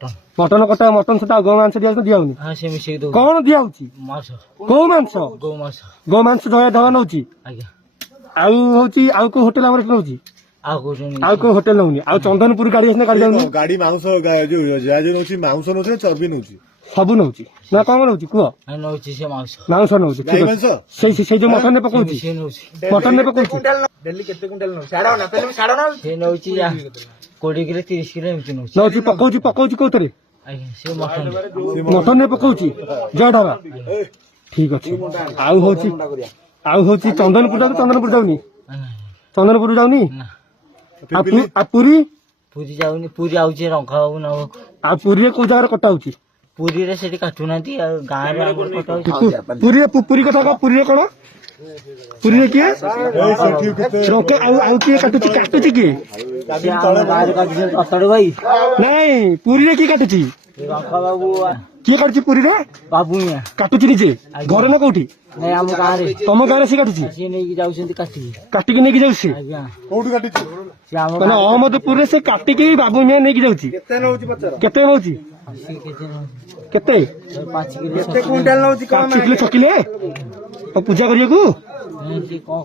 Mutton କଟା mutton ସହିତ ଆଉ ଗୋ ମାଂସ ଦିଆଯାଉଛି ଦିଆହଉନି? ହଁ ସେ ମିଶେଇକି ଦଉ। କଣ ଦିଆହଉଛି? ମାଂସ। ଗୋ ମାଂସ। ଗୋ ମାଂସ ଧଳା ନଉଛି। ଆଜ୍ଞା। ଆଉ ହଉଛି ଆଉ କୋଉ ହୋଟେଲ ଆମର ନଉଛି? ଆଉ କୋଉଠି ଆଉ କୋଉ ହୋଟେଲ ନଉନି? ଆଉ ଚନ୍ଦନପୁର ଗାଡି ଆସିଲେ ଗାଡି ଯାଉନି? ଗାଡି ମାଂସ ଯୋଉ ନଉଛି ମାଂସ ନଉଛି ଚର୍ବି ନଉଛି ସବୁ ନଉଛି ନା କଣ ନଉଛି କୁହ? ନଉଛି ସେ ମାଂସ। ମାଂସ ନଉଛି ଗାଈ ମାଂସ ସେଇ ଯୋଉ ମଟନ ରେ ପକଉଛି ସେ ନଉଛି। ମଟନ ରେ ପକଉଛି ଡେଲି କେତେ କୁଇଣ୍ଟାଲ ନଉଛି? ଛାଡ ନା ସେ ନଉଛି 20 କିଲୋ 30 କିଲୋ ଏମିତି ନଉଛି। ନଉଛି ପକଉଛି କୋଉଥିରେ? ଆଜ୍ଞା ସେ ମଟନ। ମଟନ ରେ ପକଉଛି ଜୟ ଢାବା। ଠିକ ଅଛି। ଆଉ ହଉଛି ଚନ୍ଦନପୁର ଯାଉନି? ଚନ୍ଦନପୁର ଯାଉନି? ଆଉ ପୁରୀ? ପୁରୀ ଯାଉନି। ପୁରୀ ଆଉଛି ରଙ୍ଗ ବାବୁ ନବାକୁ। ଆଉ ପୁରୀରେ କୋଉ ଜାଗାରେ କଟା ହଉଛି? ପୁରୀରେ ସେଠି କାଟୁନାହାନ୍ତି ଆଉ ଗାଁରେ ଆମର କଟା ହଉଛି। ପୁରୀ କଥା କହ। ପୁରୀରେ କଣ? ପୁରୀରେ କିଏ ଆଉ କିଏ କାଟୁଛି କିଏ? ଗାଁରେ କାଟୁଛନ୍ତି କତାଡୁ ଭାଇ। ନାଇଁ ପୁରୀରେ କିଏ କାଟୁଛି? ରଙ୍ଗ ବାବୁ କିଏ କାଟୁଛି ପୁରୀରେ? ବାବୁ ମିଆଁ କାଟୁଛି ନିଜେ ଘରେ ନା କୋଉଠି? ନାଇଁ ଆମ ଗାଁରେ। ତମ ଗାଁରେ ସେ କାଟୁଛି? ସିଏ ନେଇକି ଯାଉଛନ୍ତି କାଟିକି ନେଇକି ଯାଉଛି ସେ? ଆଜ୍ଞା। କୋଉଠି କାଟିଛି? ସେ ଆମ ମାନେ ଅହମ୍ମଦପୁରରେ ସେ କାଟିକି ବାବୁ ମିଆଁ ନେଇକି ଯାଉଛି। କେତେ ନଉଛି? କେତେ? 5 କିଲୋ 6 କୁଇଣ୍ଟାଲ ନଉଛି? 5 କିଲୋ 6 କିଲୋ? ପୂଜା କରିବାକୁ? କଣ